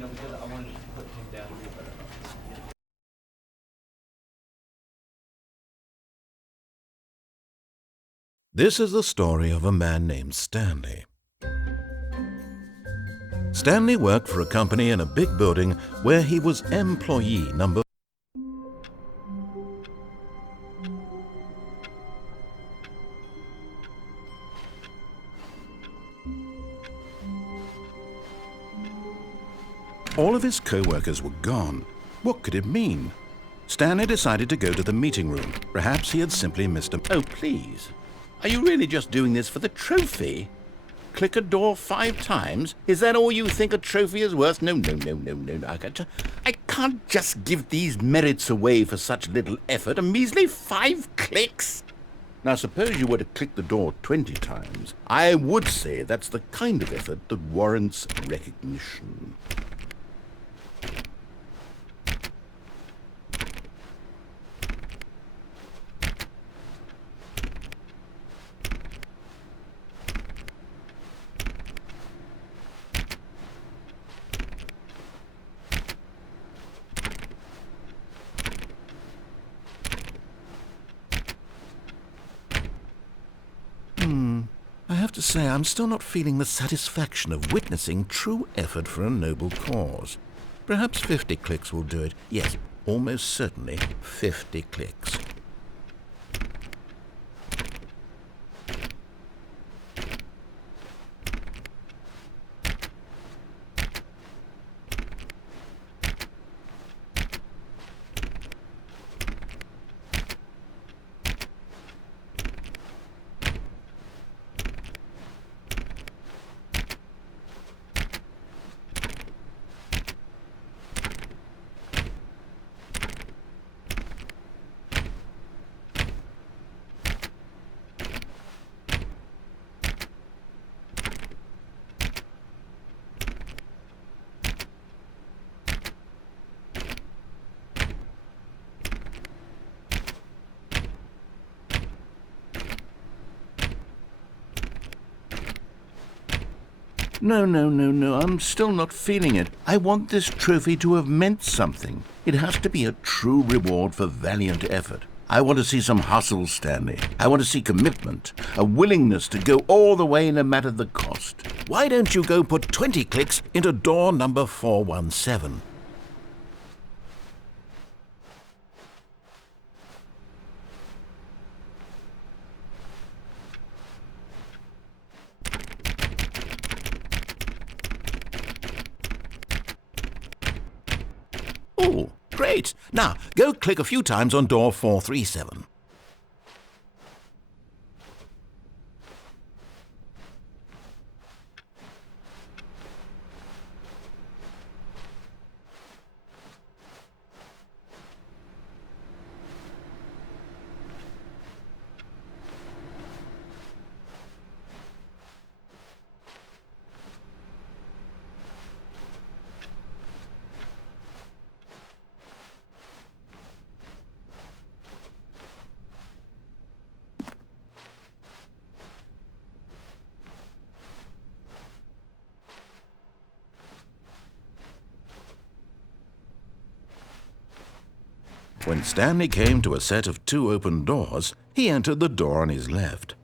because I wanted to put him down a little better. This is the story of a man named Stanley. Stanley worked for a company in a big building where he was employee number. All of his co-workers were gone. What could it mean? Stanley decided to go to the meeting room. Perhaps he had simply missed a... Oh, please. Are you really just doing this for the trophy? Click a door 5 times? Is that all you think a trophy is worth? No. I can't just give these merits away for such little effort. A measly 5 clicks? Now, suppose you were to click the door 20 times. I would say that's the kind of effort that warrants recognition. I have to say, I'm still not feeling the satisfaction of witnessing true effort for a noble cause. Perhaps 50 clicks will do it. Yes, almost certainly 50 clicks. No, I'm still not feeling it. I want this trophy to have meant something. It has to be a true reward for valiant effort. I want to see some hustle, Stanley. I want to see commitment, a willingness to go all the way no matter the cost. Why don't you go put 20 clicks into door number 417? Oh, great. Now, go click a few times on door 437. When Stanley came to a set of 2 open doors, he entered the door on his left.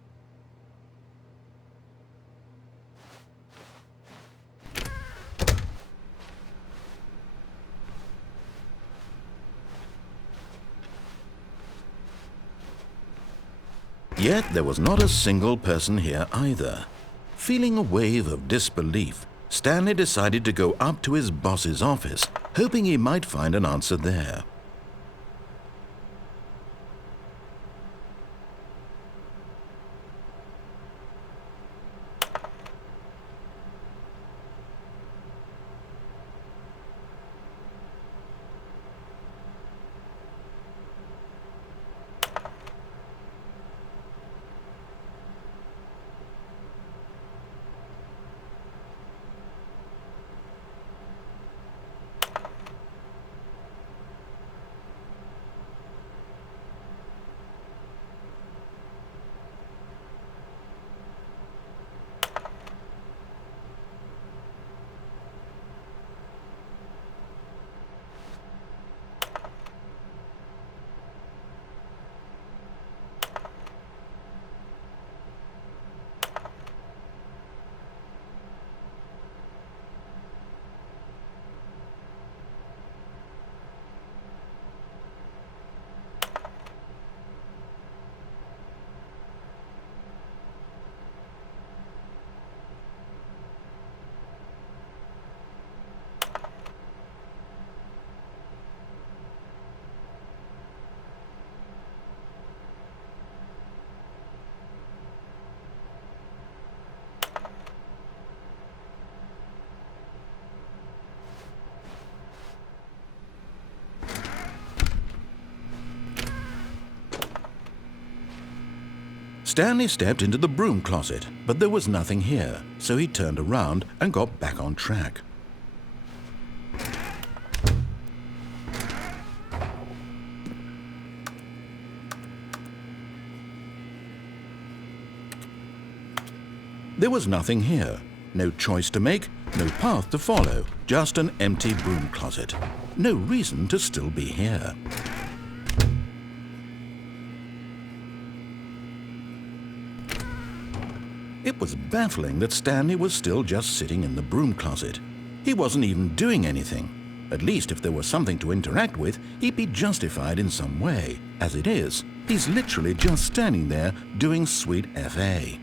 Yet there was not a single person here either. Feeling a wave of disbelief, Stanley decided to go up to his boss's office, hoping he might find an answer there. Stanley stepped into the broom closet, but there was nothing here, so he turned around and got back on track. There was nothing here. No choice to make, no path to follow, just an empty broom closet. No reason to still be here. It was baffling that Stanley was still just sitting in the broom closet. He wasn't even doing anything. At least if there was something to interact with, he'd be justified in some way. As it is, he's literally just standing there doing sweet FA.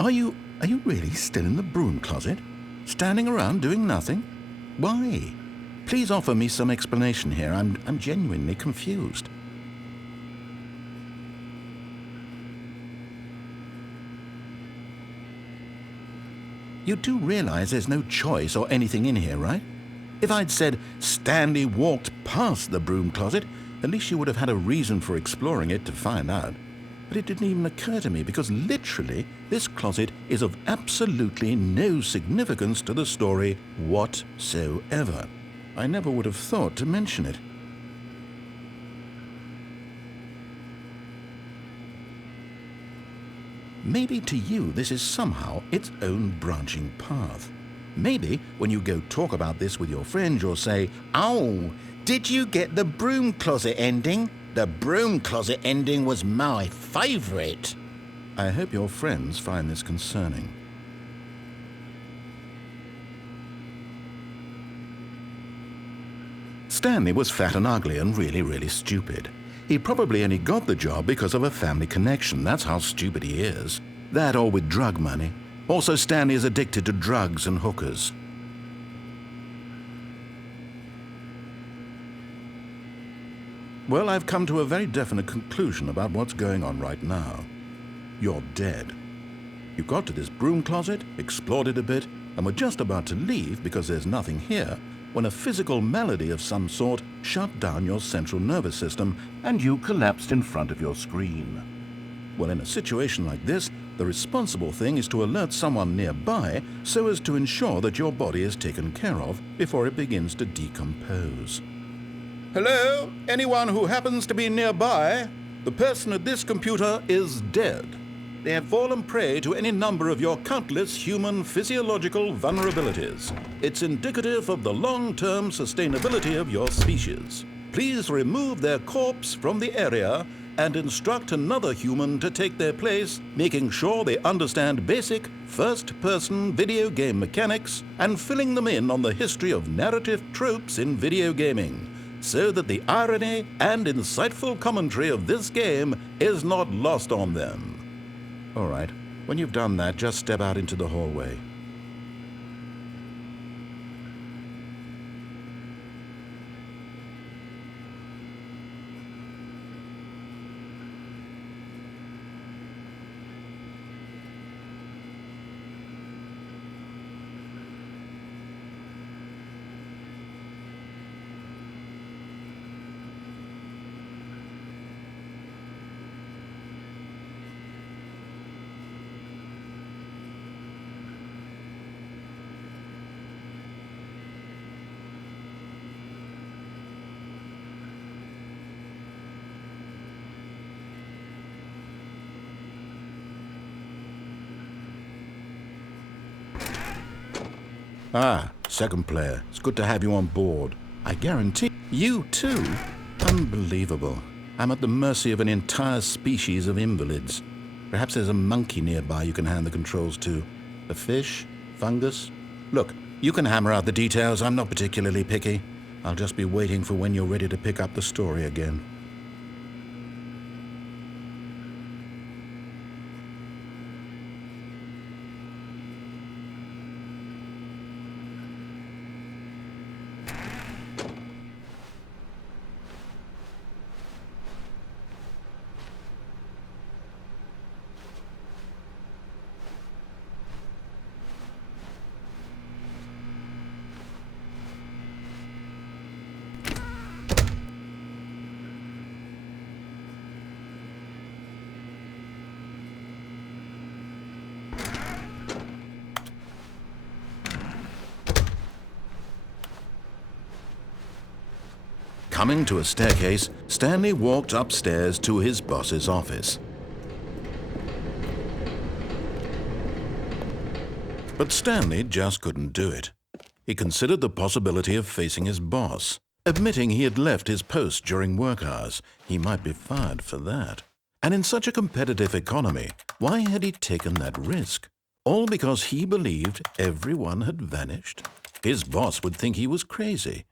Are you really still in the broom closet? Standing around doing nothing? Why? Please offer me some explanation here. I'm genuinely confused. You do realize there's no choice or anything in here, right? If I'd said Stanley walked past the broom closet, at least you would have had a reason for exploring it to find out. But it didn't even occur to me because literally this closet is of absolutely no significance to the story whatsoever. I never would have thought to mention it. Maybe to you this is somehow its own branching path. Maybe when you go talk about this with your friends you'll say, "Oh, did you get the broom closet ending? The broom closet ending was my favorite." I hope your friends find this concerning. Stanley was fat and ugly and really stupid. He probably only got the job because of a family connection. That's how stupid he is. That or with drug money. Also, Stanley is addicted to drugs and hookers. Well, I've come to a very definite conclusion about what's going on right now. You're dead. You got to this broom closet, explored it a bit, and were just about to leave because there's nothing here, when a physical malady of some sort shut down your central nervous system and you collapsed in front of your screen. Well, in a situation like this, the responsible thing is to alert someone nearby so as to ensure that your body is taken care of before it begins to decompose. Hello? Anyone who happens to be nearby? The person at this computer is dead. They have fallen prey to any number of your countless human physiological vulnerabilities. It's indicative of the long-term sustainability of your species. Please remove their corpse from the area and instruct another human to take their place, making sure they understand basic first-person video game mechanics and filling them in on the history of narrative tropes in video gaming, so that the irony and insightful commentary of this game is not lost on them. All right, when you've done that, just step out into the hallway. Ah, second player. It's good to have you on board. I guarantee you too. Unbelievable. I'm at the mercy of an entire species of invalids. Perhaps there's a monkey nearby you can hand the controls to. A fish? Fungus? Look, you can hammer out the details. I'm not particularly picky. I'll just be waiting for when you're ready to pick up the story again. Coming to a staircase, Stanley walked upstairs to his boss's office. But Stanley just couldn't do it. He considered the possibility of facing his boss. Admitting he had left his post during work hours, he might be fired for that. And in such a competitive economy, why had he taken that risk? All because he believed everyone had vanished? His boss would think he was crazy.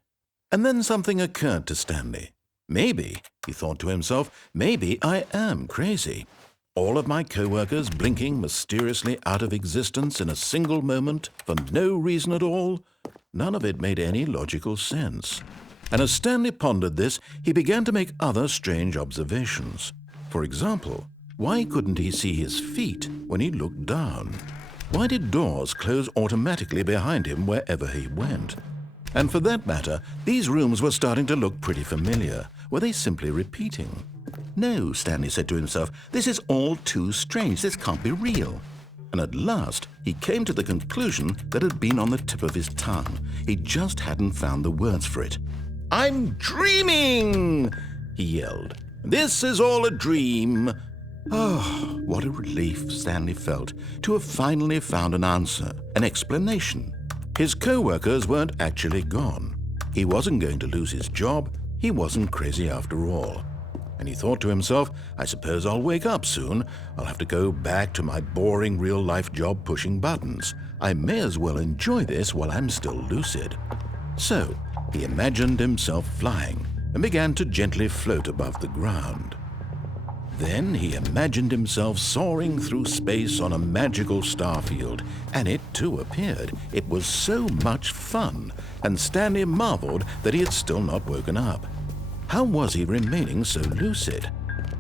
And then something occurred to Stanley. Maybe, he thought to himself, maybe I am crazy. All of my co-workers blinking mysteriously out of existence in a single moment for no reason at all? None of it made any logical sense. And as Stanley pondered this, he began to make other strange observations. For example, why couldn't he see his feet when he looked down? Why did doors close automatically behind him wherever he went? And for that matter, these rooms were starting to look pretty familiar. Were they simply repeating? No, Stanley said to himself, this is all too strange. This can't be real. And at last, he came to the conclusion that had been on the tip of his tongue. He just hadn't found the words for it. "I'm dreaming!" he yelled. "This is all a dream." Oh, what a relief Stanley felt to have finally found an answer, an explanation. His co-workers weren't actually gone. He wasn't going to lose his job. He wasn't crazy after all. And he thought to himself, I suppose I'll wake up soon. I'll have to go back to my boring real-life job pushing buttons. I may as well enjoy this while I'm still lucid. So he imagined himself flying and began to gently float above the ground. Then he imagined himself soaring through space on a magical starfield, and it too appeared. It was so much fun, and Stanley marveled that he had still not woken up. How was he remaining so lucid?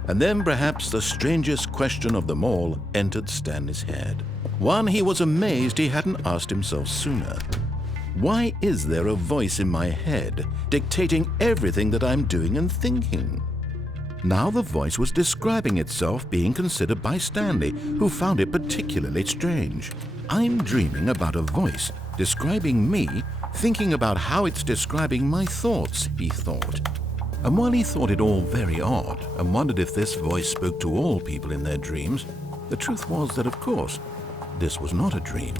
And then perhaps the strangest question of them all entered Stanley's head. One he was amazed he hadn't asked himself sooner. Why is there a voice in my head dictating everything that I'm doing and thinking? Now the voice was describing itself being considered by Stanley, who found it particularly strange. I'm dreaming about a voice describing me, thinking about how it's describing my thoughts, he thought. And while he thought it all very odd and wondered if this voice spoke to all people in their dreams, the truth was that, of course, this was not a dream.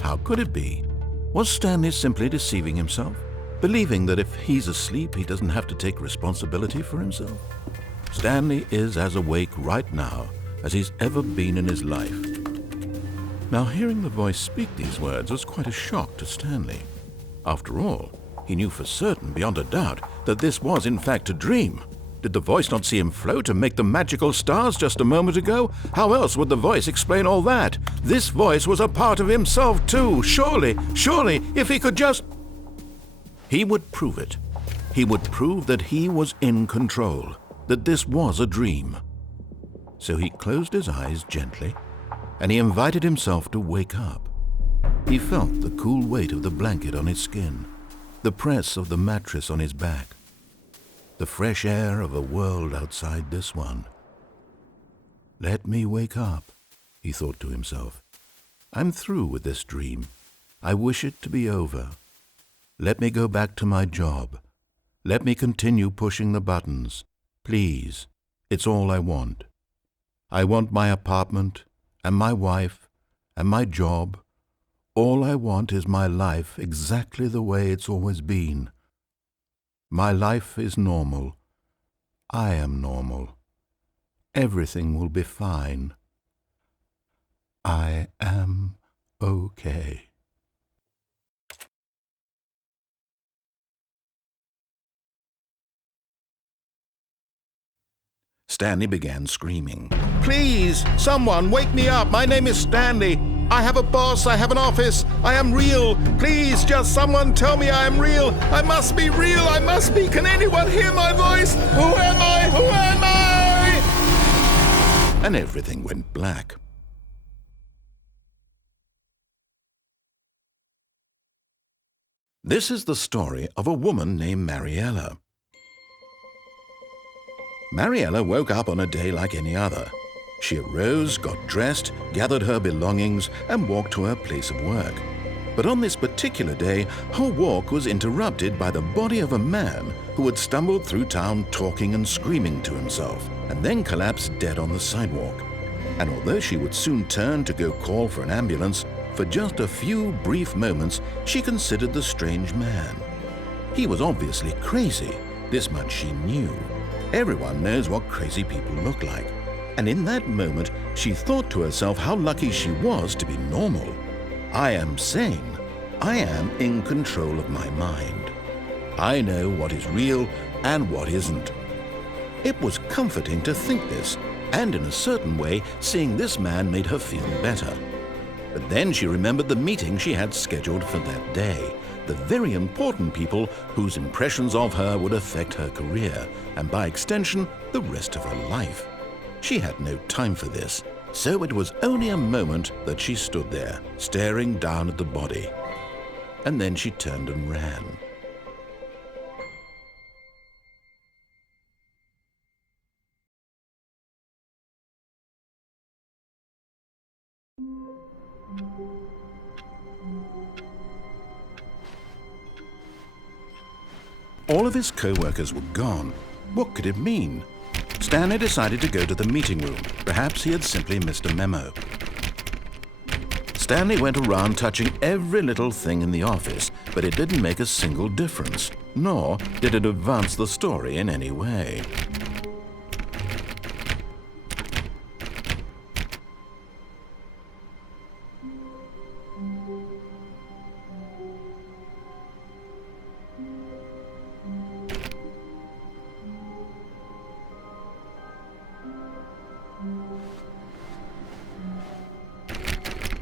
How could it be? Was Stanley simply deceiving himself, believing that if he's asleep, he doesn't have to take responsibility for himself? Stanley is as awake right now as he's ever been in his life. Now, hearing the voice speak these words was quite a shock to Stanley. After all, he knew for certain, beyond a doubt, that this was in fact a dream. Did the voice not see him float and make the magical stars just a moment ago? How else would the voice explain all that? This voice was a part of himself too. Surely, if he could just... He would prove it. He would prove that he was in control, that this was a dream. So he closed his eyes gently, and he invited himself to wake up. He felt the cool weight of the blanket on his skin, the press of the mattress on his back, the fresh air of a world outside this one. Let me wake up, he thought to himself. I'm through with this dream. I wish it to be over. Let me go back to my job. Let me continue pushing the buttons. Please, it's all I want. I want my apartment and my wife and my job. All I want is my life exactly the way it's always been. My life is normal. I am normal. Everything will be fine. I am okay. Stanley began screaming. Please, someone, wake me up. My name is Stanley. I have a boss. I have an office. I am real. Please, just someone tell me I am real. I must be real. I must be. Can anyone hear my voice? Who am I? Who am I? And everything went black. This is the story of a woman named Mariella. Mariella woke up on a day like any other. She arose, got dressed, gathered her belongings, and walked to her place of work. But on this particular day, her walk was interrupted by the body of a man who had stumbled through town talking and screaming to himself, and then collapsed dead on the sidewalk. And although she would soon turn to go call for an ambulance, for just a few brief moments she considered the strange man. He was obviously crazy, this much she knew. Everyone knows what crazy people look like. And in that moment, she thought to herself how lucky she was to be normal. I am sane. I am in control of my mind. I know what is real and what isn't. It was comforting to think this, and in a certain way, seeing this man made her feel better. But then she remembered the meeting she had scheduled for that day, the very important people whose impressions of her would affect her career, and by extension, the rest of her life. She had no time for this, so it was only a moment that she stood there, staring down at the body. And then she turned and ran. All of his co-workers were gone. What could it mean? Stanley decided to go to the meeting room. Perhaps he had simply missed a memo. Stanley went around touching every little thing in the office, but it didn't make a single difference, nor did it advance the story in any way.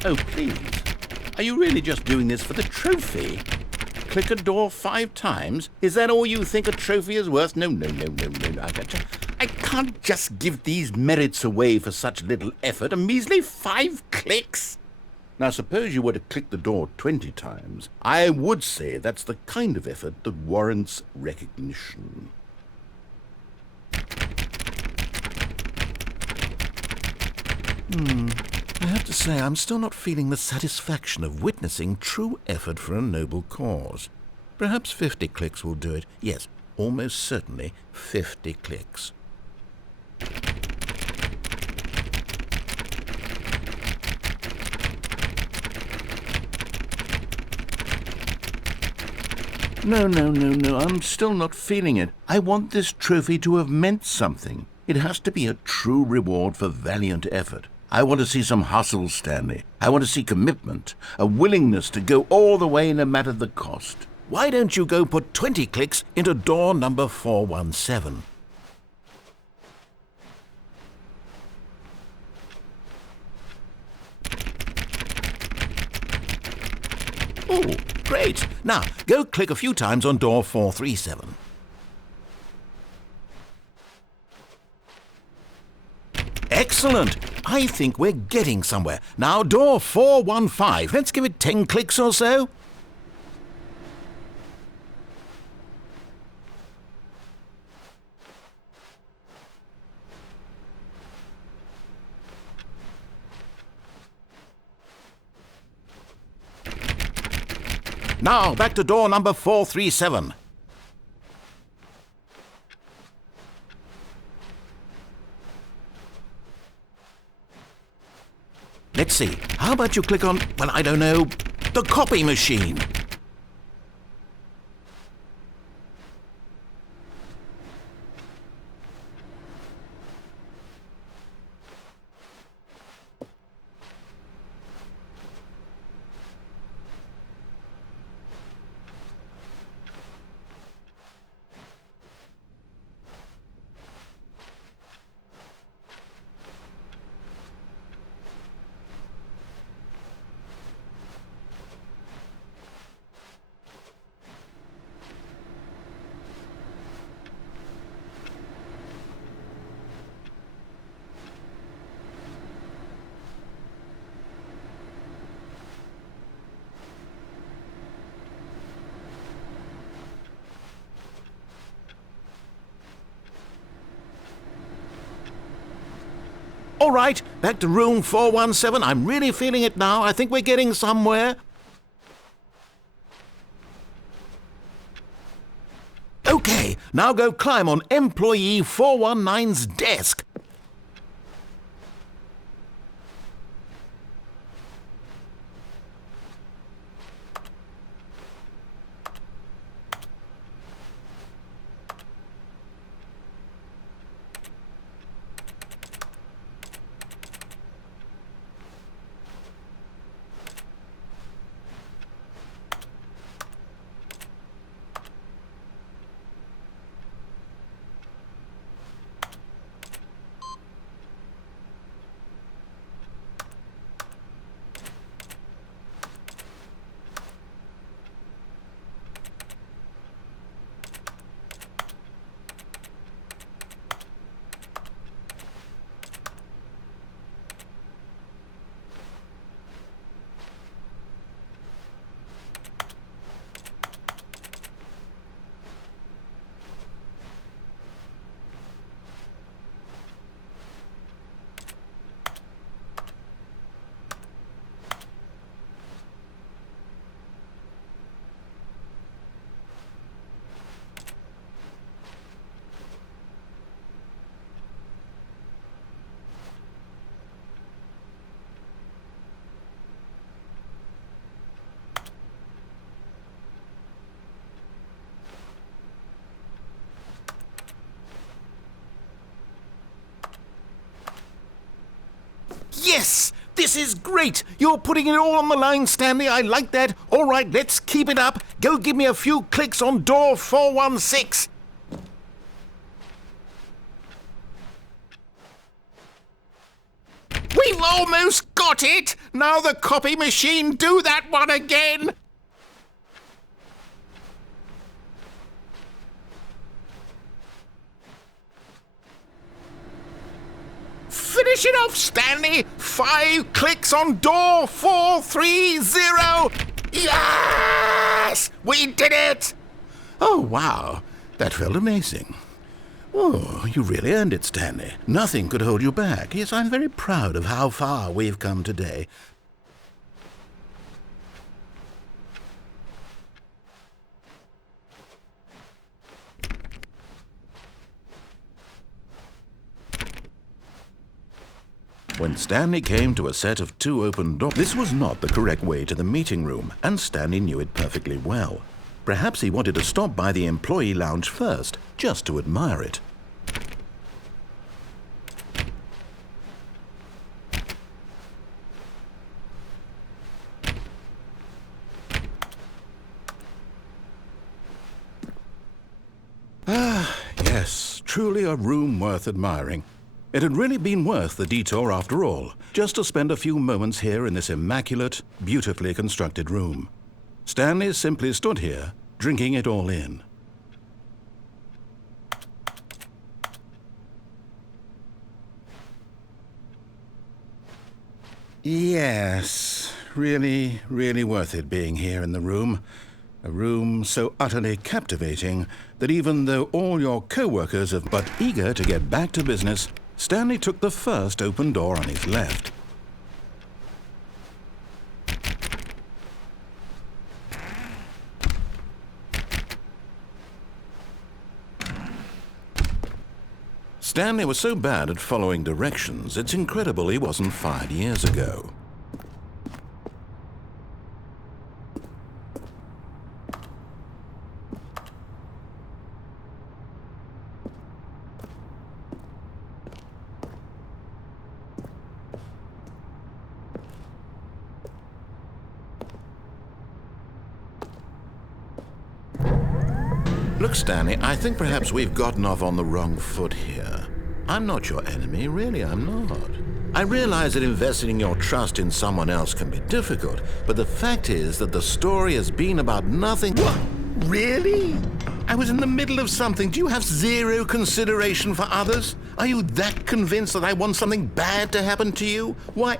Oh, please. Are you really just doing this for the trophy? Click a door 5 times? Is that all you think a trophy is worth? No. I can't just give these merits away for such little effort. A measly 5 clicks? Now, suppose you were to click the door 20 times. I would say that's the kind of effort that warrants recognition. I have to say, I'm still not feeling the satisfaction of witnessing true effort for a noble cause. Perhaps 50 clicks will do it. Yes, almost certainly 50 clicks. No, I'm still not feeling it. I want this trophy to have meant something. It has to be a true reward for valiant effort. I want to see some hustle, Stanley. I want to see commitment, a willingness to go all the way no matter the cost. Why don't you go put 20 clicks into door number 417? Oh, great. Now, go click a few times on door 437. Excellent! I think we're getting somewhere. Now, door 415. Let's give it 10 clicks or so. Now, back to door number 437. Let's see. How about you click on, well, I don't know, the copy machine? All right, back to room 417. I'm really feeling it now. I think we're getting somewhere. Okay, now go climb on Employee 419's desk. Yes! This is great! You're putting it all on the line, Stanley. I like that. All right, let's keep it up. Go give me a few clicks on door 416. We've almost got it! Now the copy machine, do that one again! Finish it off, Stanley! 5 clicks on door 430! Yes! We did it! Oh, wow. That felt amazing. Oh, you really earned it, Stanley. Nothing could hold you back. Yes, I'm very proud of how far we've come today. When Stanley came to a set of 2 open doors, this was not the correct way to the meeting room, and Stanley knew it perfectly well. Perhaps he wanted to stop by the employee lounge first, just to admire it. Ah, yes, truly a room worth admiring. It had really been worth the detour after all, just to spend a few moments here in this immaculate, beautifully constructed room. Stanley simply stood here, drinking it all in. Yes, really, really worth it being here in the room. A room so utterly captivating that even though all your co-workers are but eager to get back to business, Stanley took the first open door on his left. Stanley was so bad at following directions, it's incredible he wasn't fired years ago. Look, Stanley, I think perhaps we've gotten off on the wrong foot here. I'm not your enemy, really, I'm not. I realize that investing your trust in someone else can be difficult, but the fact is that the story has been about nothing. What? Really? I was in the middle of something. Do you have zero consideration for others? Are you that convinced that I want something bad to happen to you? Why,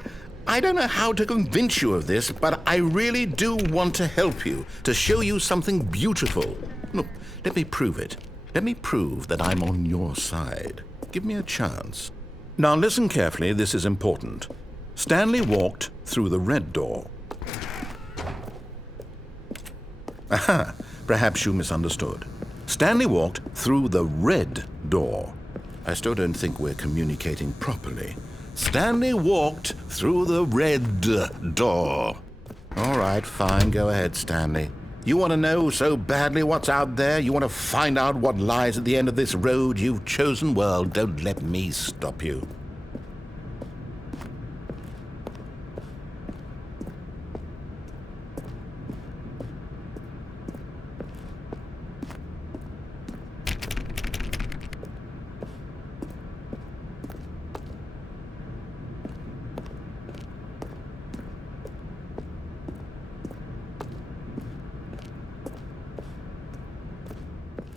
I don't know how to convince you of this, but I really do want to help you, to show you something beautiful. Look, let me prove it. Let me prove that I'm on your side. Give me a chance. Now listen carefully, this is important. Stanley walked through the red door. Aha, perhaps you misunderstood. Stanley walked through the red door. I still don't think we're communicating properly. Stanley walked through the red door. All right, fine, go ahead, Stanley. You want to know so badly what's out there? You want to find out what lies at the end of this road you've chosen? Well, don't let me stop you.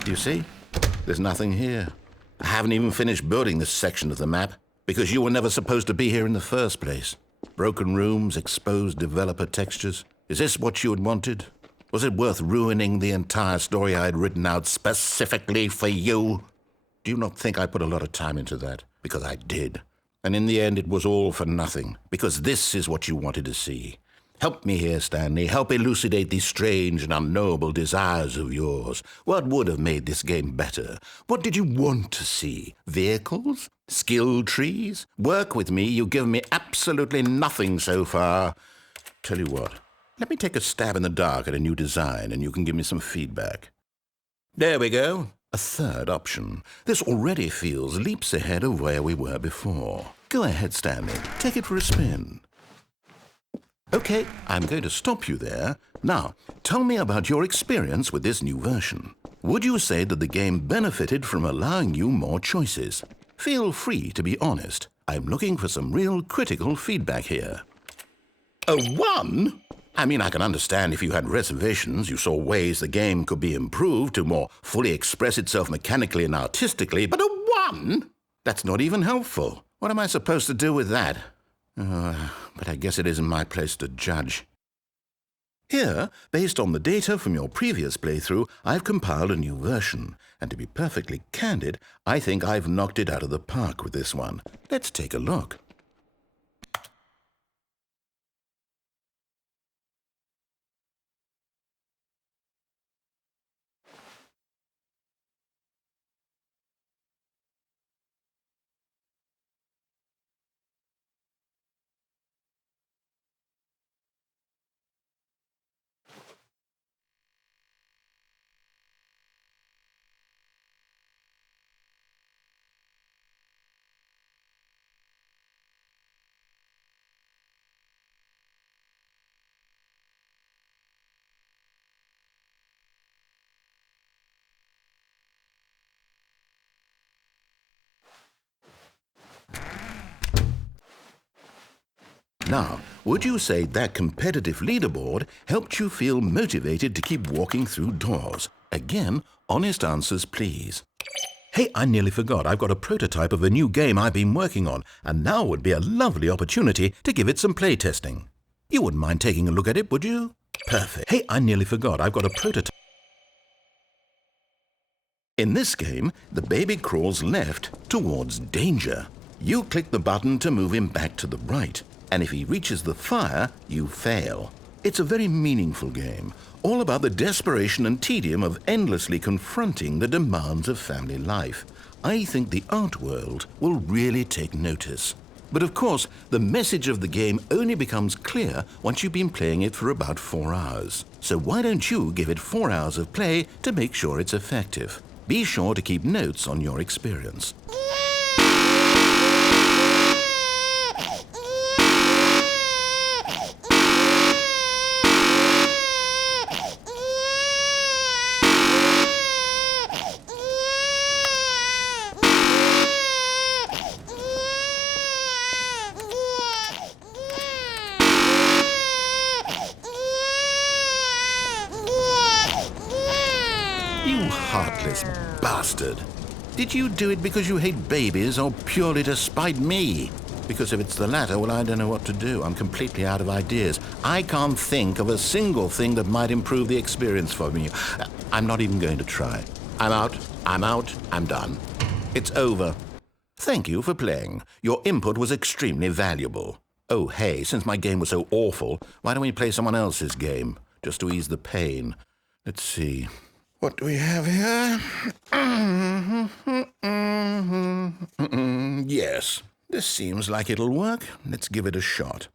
You see? There's nothing here. I haven't even finished building this section of the map, because you were never supposed to be here in the first place. Broken rooms, exposed developer textures. Is this what you had wanted? Was it worth ruining the entire story I had written out specifically for you? Do you not think I put a lot of time into that? Because I did. And in the end, it was all for nothing, because this is what you wanted to see. Help me here, Stanley. Help elucidate these strange and unknowable desires of yours. What would have made this game better? What did you want to see? Vehicles? Skill trees? Work with me. You've given me absolutely nothing so far. Tell you what, let me take a stab in the dark at a new design, and you can give me some feedback. There we go. A third option. This already feels leaps ahead of where we were before. Go ahead, Stanley. Take it for a spin. Okay, I'm going to stop you there. Now, tell me about your experience with this new version. Would you say that the game benefited from allowing you more choices? Feel free to be honest. I'm looking for some real critical feedback here. A 1? I mean, I can understand if you had reservations, you saw ways the game could be improved to more fully express itself mechanically and artistically, but a 1? That's not even helpful. What am I supposed to do with that? But I guess it isn't my place to judge. Here, based on the data from your previous playthrough, I've compiled a new version. And to be perfectly candid, I think I've knocked it out of the park with this one. Let's take a look. Now, would you say that competitive leaderboard helped you feel motivated to keep walking through doors? Again, honest answers, please. Hey, I nearly forgot. I've got a prototype of a new game I've been working on, and now would be a lovely opportunity to give it some playtesting. You wouldn't mind taking a look at it, would you? Perfect. Hey, I nearly forgot. I've got a prototype. In this game, the baby crawls left towards danger. You click the button to move him back to the right. And if he reaches the fire, you fail. It's a very meaningful game, all about the desperation and tedium of endlessly confronting the demands of family life. I think the art world will really take notice. But of course, the message of the game only becomes clear once you've been playing it for about 4 hours. So why don't you give it 4 hours of play to make sure it's effective? Be sure to keep notes on your experience. You heartless bastard. Did you do it because you hate babies or purely to spite me? Because if it's the latter, well, I don't know what to do. I'm completely out of ideas. I can't think of a single thing that might improve the experience for me. I'm not even going to try. I'm out, I'm done. It's over. Thank you for playing. Your input was extremely valuable. Oh, hey, since my game was so awful, why don't we play someone else's game? Just to ease the pain. Let's see. What do we have here? Yes, this seems like it'll work. Let's give it a shot.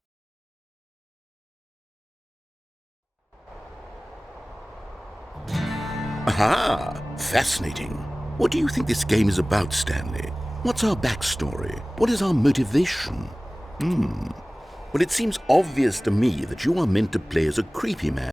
Aha! Fascinating. What do you think this game is about, Stanley? What's our backstory? What is our motivation? Well, it seems obvious to me that you are meant to play as a creepy man.